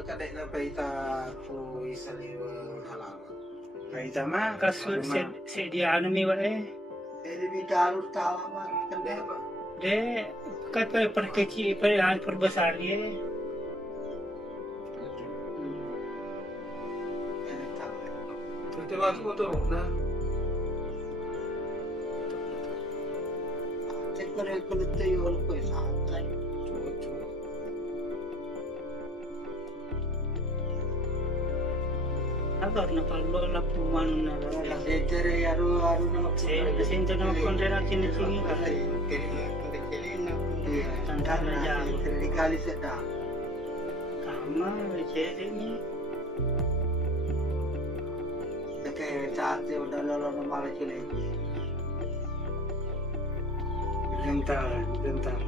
Nakadek na paita po isaliwang halaman. Paita mah Kasus si dia anu mi wae. Jadi bicara tawa man kende apa? De kan perkecil perbesar dia. Ini tawa. itu waktu itu nah Tekore kulit yun ko santai. Apa na pallo la puman na. Sejere aru na Sento na kontra sini sini kan. Tanda na ya. Dikali sedang. Kama chere ni. Kayak saat itu udah lolo malah cilik. gentar